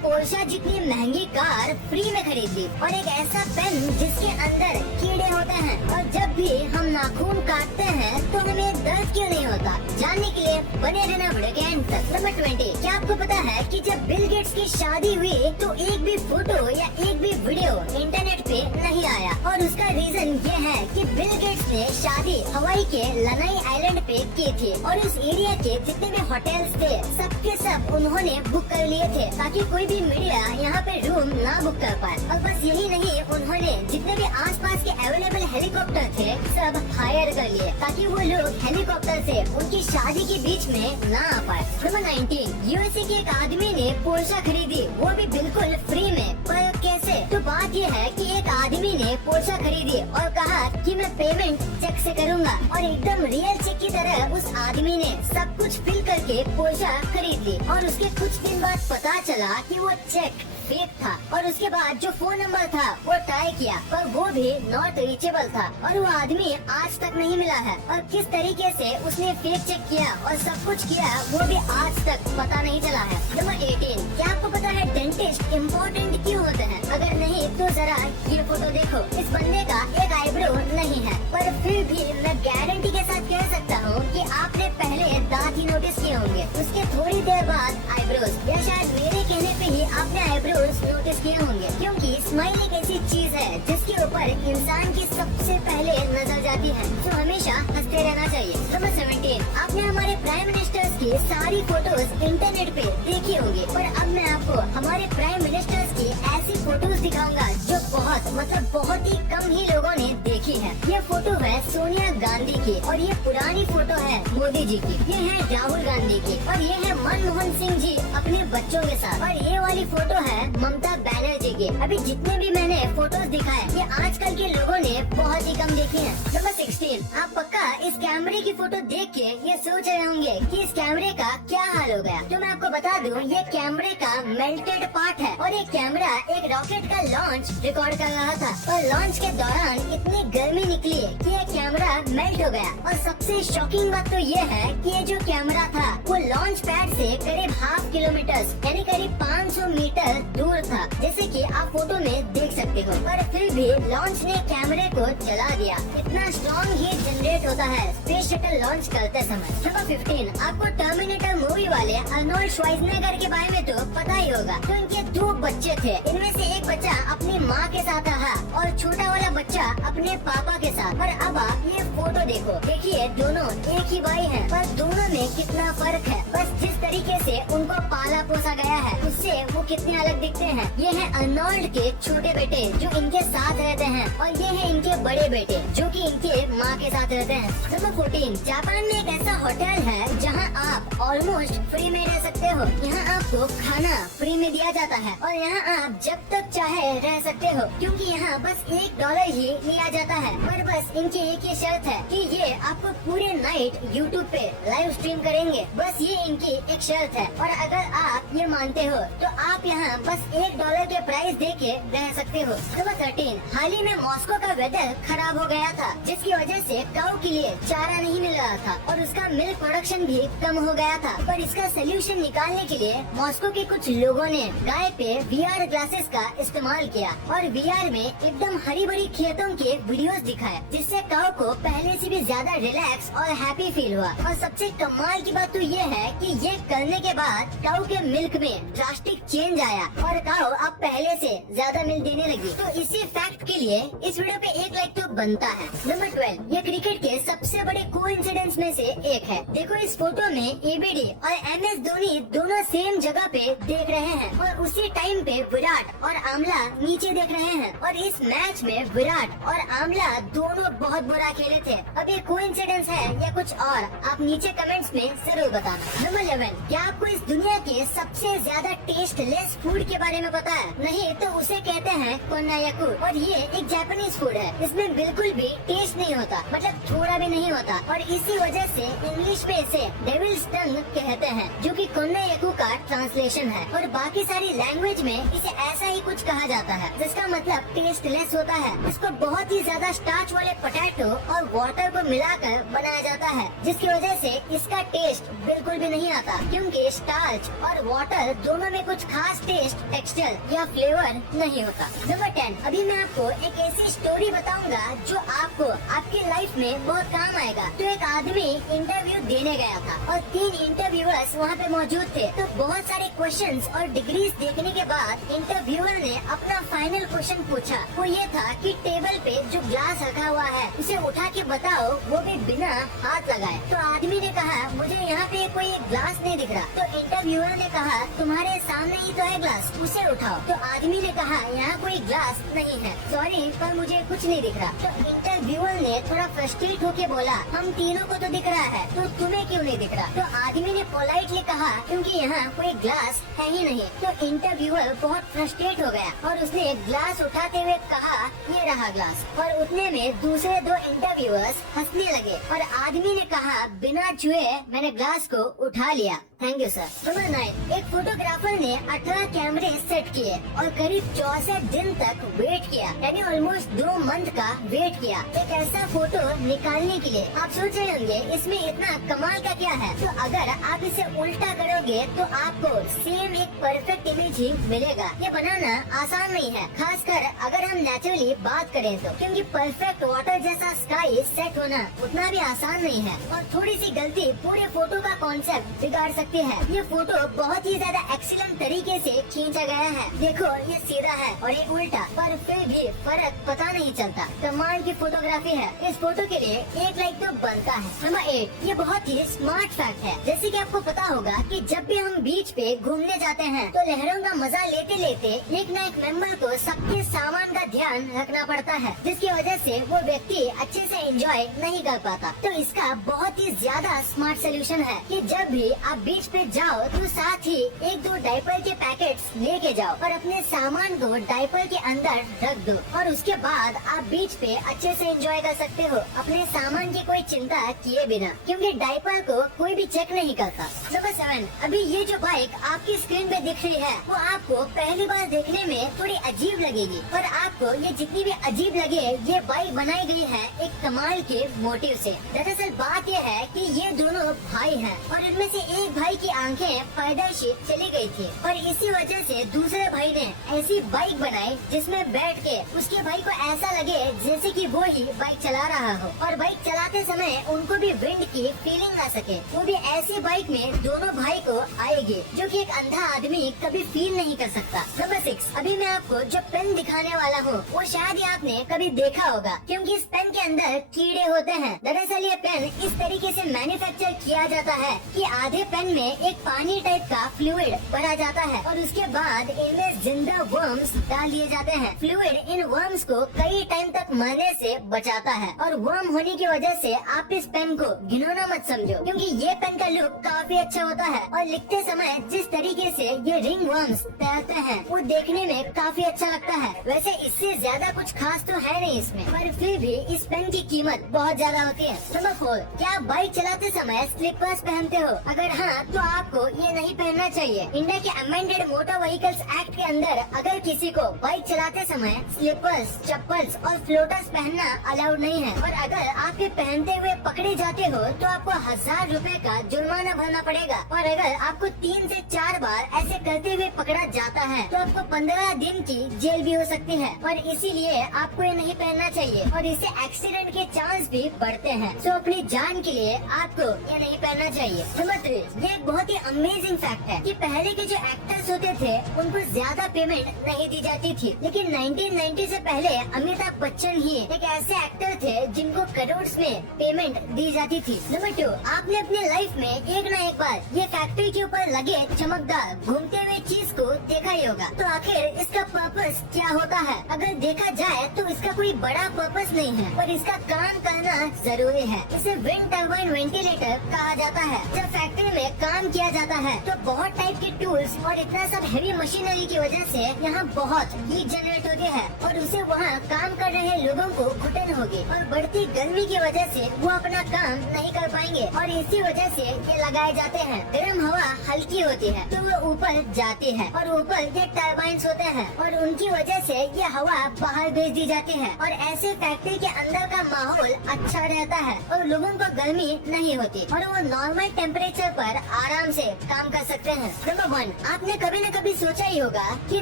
Portia जितनी महंगी car free में खरीद ली और एक ऐसा पेन जिसके अंदर कीड़े होते हैं और जब भी हम नाखून काटते हैं तो हमें दर्द क्यों नहीं होता, जानने के लिए बने रहना वीडियो के एंड तक। नंबर 20, क्या आपको पता है कि जब बिल गेट्स की शादी हुई तो एक भी फोटो या एक भी वीडियो इंटरनेट पे नहीं आया और उसका रीजन ये है कि बिल गेट्स ने शादी हवाई के लनाई आइलैंड पे की थी और उस एरिया के जितने भी होटल्स थे सबके सब उन्होंने बुक कर लिए थे ताकि कोई भी मीडिया यहाँ पे रूम ना बुक कर पाए। और बस यही नहीं, उन्होंने जितने भी आसपास के अवेलेबल हेलीकॉप्टर थे सब हायर कर लिए ताकि वो लोग हेलीकॉप्टर से उनकी शादी के बीच में ना आ पाए। नंबर 19, यूएसए के एक आदमी ने पोर्शा खरीदी, वो भी बिल्कुल फ्री में। पर कैसे? तो बात ये है कि एक आदमी ने पोर्शा खरीदी और कहा कि मैं पेमेंट चेक से करूंगा और एकदम रियल चेक की तरह उस आदमी ने सब कुछ फिल करके पोर्शा खरीद ली और उसके कुछ दिन बाद पता चला कि वो चेक फेक था और उसके बाद जो फोन नंबर था वो ट्राई किया पर वो भी नॉट रीचेबल था और वो आदमी आज तक नहीं मिला है। और किस तरीके से उसने फेक चेक किया और सब कुछ किया वो भी आज तक पता नहीं चला है। नंबर 18, क्या आपको पता है डेंटिस्ट इम्पोर्टेंट क्यों होते हैं? अगर नहीं तो जरा ये फोटो देखो, इस बंदे का एक आईब्रो नहीं है पर फिर भी मैं गारंटी के साथ कह सकता हूँ कि आपने पहले दांत ही नोटिस किए होंगे, उसके थोड़ी देर बाद आईब्रोज या शायद मेरे कहने पे ही आपने आईब्रोज नोटिस किए होंगे क्योंकि स्माइल एक ऐसी चीज है जिसके ऊपर इंसान की सबसे पहले नजर जाती है, तो हमेशा हंसते रहना चाहिए। नंबर 17, आपने हमारे प्राइम मिनिस्टर्स की सारी फोटोज इंटरनेट पे देखी होंगी पर अब मैं आपको हमारे प्राइम मिनिस्टर्स की ऐसी फोटोज दिखाऊंगा जो बहुत ही कम ही लोगों ने देखी है। ये फोटो है सोनिया गांधी की और ये पुरानी फोटो है मोदी जी की, ये है राहुल गांधी की और ये है मनमोहन सिंह जी अपने बच्चों के साथ और ये वाली फोटो है ममता बनर्जी की। अभी जितने भी मैंने फोटोज दिखाए ये आजकल के लोगों ने बहुत ही कम देखी है। नंबर 16, आप पक्का इस कैमरे की फोटो देख के ये सोच रहे होंगे कि इस कैमरे का क्या हाल हो गया। तो मैं आपको बता दूं ये कैमरे का मेल्टेड पार्ट है और ये कैमरा एक रॉकेट का लॉन्च रिकॉर्ड कर रहा था और लॉन्च के दौरान इतनी गर्मी निकली कि ये कैमरा मेल्ट हो गया। और सबसे शॉकिंग बात तो ये है कि ये जो कैमरा था वो लॉन्च पैड से करीब हाफ किलोमीटर यानी करीब 500 मीटर दूर था, जैसे कि आप फोटो में देख सकते हो। पर फिर भी लॉन्च ने कैमरे को जला दिया। इतना स्ट्रॉन्ग हीट जनरेट होता है स्पेस शटल लॉन्च करते समय। नंबर 15, आपको टर्मिनेटर मूवी वाले अर्नोल्ड श्वार्ज़नेगर के बारे में तो पता ही होगा। तो इनके 2 बच्चे थे, इनमें से एक बच्चा अपनी माँ के साथ रहा और छोटा वाला बच्चा अपने पापा के साथ। पर अब आप ये फोटो देखो, देखिए दोनों एक ही भाई हैं पर दोनों में कितना फर्क है। बस जिस तरीके से उनको पाला पोसा गया है उससे वो कितने अलग दिखते हैं। ये है अर्नोल्ड के छोटे बेटे जो इनके साथ रहते हैं और ये है इनके बड़े बेटे जो कि इनके माँ के साथ रहते हैं। नंबर 14, जापान में एक ऐसा होटल है जहाँ आप ऑलमोस्ट फ्री में रह सकते हो। यहाँ आपको खाना फ्री में दिया जाता है और यहाँ आप जब तक चाहे रह सकते हो क्योंकि यहाँ बस $1 ही लिया जाता है। पर बस इनकी एक ही शर्त है कि ये आपको पूरे नाइट YouTube पे लाइव स्ट्रीम करेंगे, बस ये इनकी एक शर्त है। और अगर आप ये मानते हो तो आप यहाँ बस $1 के प्राइस दे के रह सकते हो। नंबर 13, हाल ही में मॉस्को का वेदर खराब हो गया था जिसकी वजह से काऊ के लिए चारा नहीं मिल रहा था और उसका मिल्क प्रोडक्शन भी कम हो गया था। पर इसका सोल्यूशन निकालने के लिए मॉस्को के कुछ लोगों ने गाय पे VR ग्लासेस का इस्तेमाल किया और VR में एकदम हरी भरी खेतों के वीडियोस दिखाए जिससे काऊ को पहले से भी ज्यादा रिलैक्स और हैप्पी फील हुआ। और सबसे कमाल की बात तो ये है कि ये करने के बाद काऊ के मिल्क में ड्रास्टिक चेंज आया और काऊ अब पहले से ज्यादा मिल्क देने लगी। तो इसी फैक्ट के लिए इस वीडियो पे 1 लाइक तो बनता है। नंबर 12, ये क्रिकेट के सबसे बड़े कोइंसिडेंस में से एक है। देखो इस फोटो में ABD और MS धोनी दोनों सेम जगह पे देख रहे हैं और उसी टाइम पे विराट और आमला नीचे देख रहे हैं और इस मैच में विराट और आमला दोनों बहुत बुरा खेले थे। अब ये कोइंसिडेंस है या कुछ और, आप नीचे कमेंट्स में जरूर बताना। नंबर 11, क्या आपको इस दुनिया के सबसे ज्यादा टेस्टलेस फूड के बारे में पता है? नहीं तो उसे कहते हैं कोन्नायाकू और ये एक जापानीज फूड है। इसमें बिल्कुल भी टेस्ट नहीं होता, मतलब थोड़ा भी नहीं होता और इसी वजह से इंग्लिश में इसे डेविल्स टंग कहते हैं जो कि कोन्नायाकू का ट्रांसलेशन है और बाकी सारी लैंग्वेज में इसे ऐसा ही कुछ कहा जाता है जिसका मतलब टेस्टलेस होता है। इसको बहुत बहुत ही ज्यादा स्टार्च वाले पोटैटो और वाटर को मिलाकर बनाया जाता है, जिसकी वजह से इसका टेस्ट बिल्कुल भी नहीं आता, क्योंकि स्टार्च और वाटर दोनों में कुछ खास टेस्ट, टेक्सचर या फ्लेवर नहीं होता। नंबर 10, अभी मैं आपको एक ऐसी स्टोरी बताऊंगा जो आपको आपके लाइफ में बहुत काम आएगा। तो एक आदमी इंटरव्यू देने गया था और 3 इंटरव्यूअर्स वहाँ पे मौजूद थे। तो बहुत सारे क्वेश्चंस और डिग्रीज देखने के बाद इंटरव्यूअर ने अपना फाइनल क्वेश्चन पूछा। वो ये था कि टेबल पे जो ग्लास रखा हुआ है उसे उठा के बताओ, वो भी बिना हाथ लगाए। तो आदमी ने कहा मुझे यहाँ पे कोई एक ग्लास नहीं दिख रहा। तो इंटरव्यूअर ने कहा तुम्हारे सामने ही तो है ग्लास, उसे उठाओ। तो आदमी ने कहा यहाँ कोई ग्लास नहीं है, सॉरी पर मुझे कुछ नहीं दिख रहा। तो इंटरव्यूअर ने थोड़ा फ्रस्ट्रेट होके बोला हम तीनों को तो दिख रहा है, तो तुम्हें क्यों नहीं दिख रहा? तो आदमी ने पोलाइटली कहा क्योंकि यहाँ कोई ग्लास है ही नहीं। तो इंटरव्यूअर बहुत फ्रस्ट्रेट हो गया और उसने ग्लास उठाते हुए कहा ये रहा ग्लास। और उतने में दूसरे 2 इंटरव्यूअर्स हंसने लगे और आदमी ने कहा बिना छुए मैंने ग्लास को उठा लिया, थैंक यू सर। नंबर 9, एक फोटोग्राफर ने 18 कैमरे सेट किए और करीब 64 दिन तक वेट किया, यानी ऑलमोस्ट 2 मंथ का वेट किया एक ऐसा फोटो निकालने के लिए। आप सोच रहे होंगे इसमें इतना कमाल का क्या है? तो अगर आप इसे उल्टा करोगे तो आपको सेम एक परफेक्ट इमेज ही मिलेगा। ये बनाना आसान नहीं है, खासकर अगर हम नेचुरली बात करें तो, क्योंकि परफेक्ट वाटर जैसा स्काई सेट होना उतना भी आसान नहीं है और थोड़ी सी गलती पूरे फोटो का कॉन्सेप्ट बिगाड़ सकती है। ये फोटो बहुत ही ज्यादा एक्सीलेंट तरीके से खींचा गया है। देखो ये सीधा है और ये उल्टा, पर फिर भी फर्क पता नहीं चलता। कमाल की फोटोग्राफी है। इस फोटो के लिए 1 लाइक तो बनता है। नंबर 8, ये बहुत ही स्मार्ट फैक्ट है। जैसे कि आपको पता होगा कि जब भी हम बीच पे घूमने जाते हैं तो लहरों का मजा लेते लेते एक न एक मेंबर को सबके सामान का ध्यान रखना पड़ता है, जिसकी वजह से वो व्यक्ति अच्छे से एंजॉय नहीं कर पाता। तो इसका बहुत ही ज्यादा स्मार्ट सोल्यूशन है कि जब भी आप बीच पे जाओ तो साथ ही 1-2 डायपर के पैकेट्स लेके जाओ और अपने सामान को डायपर के अंदर रख दो और उसके बाद आप बीच पे अच्छे से एंजॉय कर सकते हो अपने सामान की कोई चिंता किए बिना, क्योंकि डायपर को कोई भी चेक नहीं करता। नंबर 7, अभी ये जो बाइक आपकी स्क्रीन पे दिख रही है वो आपको पहली बार देखने में थोड़ी अजीब लगेगी, पर आपको ये जितनी भी अजीब लगे ये बाइक बनाई गई है एक कमाल के मोटिव से। दरअसल बात ये है कि ये दोनों भाई हैं और इनमें से एक भाई की आंखें पैदाइशी चली गई थी और इसी वजह से दूसरे भाई ने ऐसी बाइक बनाई जिसमें बैठ के उसके भाई को ऐसा लगे जैसे कि वो ही बाइक चला रहा हो और बाइक चलाते समय उनको भी विंड की फीलिंग आ सके। वो भी ऐसी बाइक में दोनों भाई को आएगी जो कि एक अंधा आदमी कभी फील नहीं कर सकता। नंबर 6, अभी मैं आपको जो पेन दिखाने वाला हूँ वो शायद ही आपने कभी देखा होगा, क्योंकि इस पेन के अंदर कीड़े होते हैं। दरअसल ये पेन इस तरीके से मैन्युफैक्चर किया जाता है कि आधे पेन में एक पानी टाइप का फ्लूइड भरा जाता है और उसके बाद इनमें जिंदा वर्म्स डाल दिए जाते हैं। फ्लूइड इन वर्म्स को कई टाइम तक मरने से बचाता है और वर्म होने की वजह से आप इस पेन को घिनौना मत समझो, क्योंकि ये पेन का लुक काफी अच्छा होता है और लिखते समय जिस तरीके से ये रिंग वर्म्स तैरते हैं वो देखने में काफी अच्छा लगता है। वैसे इससे ज्यादा कुछ खास तो है नहीं इसमें, पर फिर भी इस पेन की कीमत बहुत ज्यादा होती है। नंबर 4, क्या आप बाइक चलाते समय स्लीपर्स पहनते हो? अगर हाँ तो आपको ये नहीं पहनना चाहिए। इंडिया के अमेंडेड मोटर व्हीकल्स एक्ट के अंदर अगर किसी को बाइक चलाते समय स्लीपर्स, चप्पल्स और फ्लोटर्स पहनना अलाउड नहीं है और अगर आप ये पहनते हुए पकड़े जाते हो तो आपको 1000 रुपए का जुर्माना भरना पड़ेगा और अगर आपको 3 से 4 बार ऐसे करते हुए पकड़ा जाता है तो आपको 15 दिन की जेल भी हो सकती है और इसीलिए आपको ये नहीं पहनना चाहिए और इससे एक्सीडेंट के चांस भी बढ़ते हैं। तो अपनी जान के लिए आपको ये नहीं पहनना चाहिए। नंबर 3, ये एक बहुत ही अमेजिंग फैक्ट है कि पहले के जो एक्टर्स होते थे उनको ज्यादा पेमेंट नहीं दी जाती थी, लेकिन 1990 से पहले अमिताभ बच्चन ही एक ऐसे एक्टर थे जिनको करोड़ में पेमेंट दी जाती थी। नंबर 2, आपने अपने लाइफ में एक न एक बार ये फैक्ट्री के ऊपर लगे चमकदार घूमते हुए चीज को देखा ही होगा। तो आखिर इसका पर्पस क्या होता है? अगर देखा जाए तो इसका कोई बड़ा पर्पस नहीं है, पर इसका काम करना जरूरी है। इसे विंड टर्बाइन वेंटिलेटर कहा जाता है। जब फैक्ट्री में काम किया जाता है। तो बहुत टाइप के टूल्स और इतना सब हेवी मशीनरी की वजह से यहाँ बहुत हीट जनरेट होती है और उसे वहाँ काम कर रहे लोगों को घुटन होगी और बढ़ती गर्मी की वजह से वो अपना काम नहीं कर पाएंगे और इसी वजह से ये लगाए जाते हैं। गर्म हवा हल्की होती है तो वो ऊपर जाती है और ऊपर ये टरबाइन्स होते हैं और उनकी वजह से ये हवा बाहर भेज दी जाती है और ऐसे फैक्ट्री के अंदर का माहौल अच्छा रहता है और लोगों को गर्मी नहीं होती और वो नॉर्मल टेम्परेचर पर आराम से काम कर सकते हैं। नंबर 1, आपने कभी न कभी सोचा ही होगा कि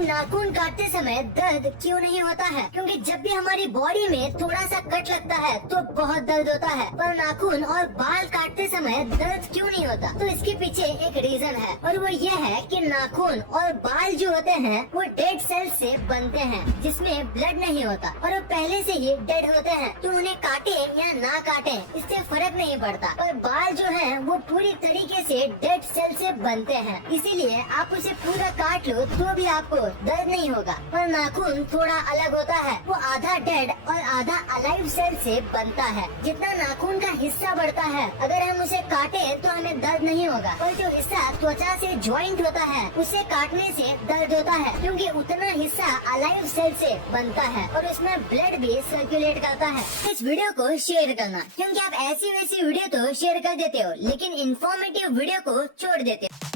नाखून काटते समय दर्द क्यों नहीं होता है, क्योंकि जब भी हमारी बॉडी में थोड़ा सा कट लगता है तो बहुत दर्द होता है, पर नाखून और बाल काटते समय दर्द क्यों नहीं होता? तो इसके पीछे एक रीजन है और वो ये है कि नाखून और बाल जो होते हैं वो डेड सेल्स से बनते हैं जिसमें ब्लड नहीं होता और वो पहले से ही डेड होते हैं, तो उन्हें काटे या ना काटे इससे फर्क नहीं पड़ता। और बाल जो है वो पूरी तरीके से डेड सेल से बनते हैं, इसीलिए आप उसे पूरा काट लो तो भी आपको दर्द नहीं होगा। पर नाखून थोड़ा अलग होता है, वो आधा डेड और आधा अलाइव सेल से बनता है। जितना नाखून का हिस्सा बढ़ता है अगर हम उसे काटे तो हमें दर्द नहीं होगा, और जो हिस्सा त्वचा से ज्वाइंट होता है उसे काटने से दर्द होता है, क्योंकि उतना हिस्सा अलाइव सेल से बनता है और उसमें ब्लड भी सर्कुलेट करता है। इस वीडियो को शेयर करना, क्योंकि आप ऐसी वैसी वीडियो तो शेयर कर देते हो लेकिन इन्फॉर्मेटिव वीडियो को छोड़ देते हो।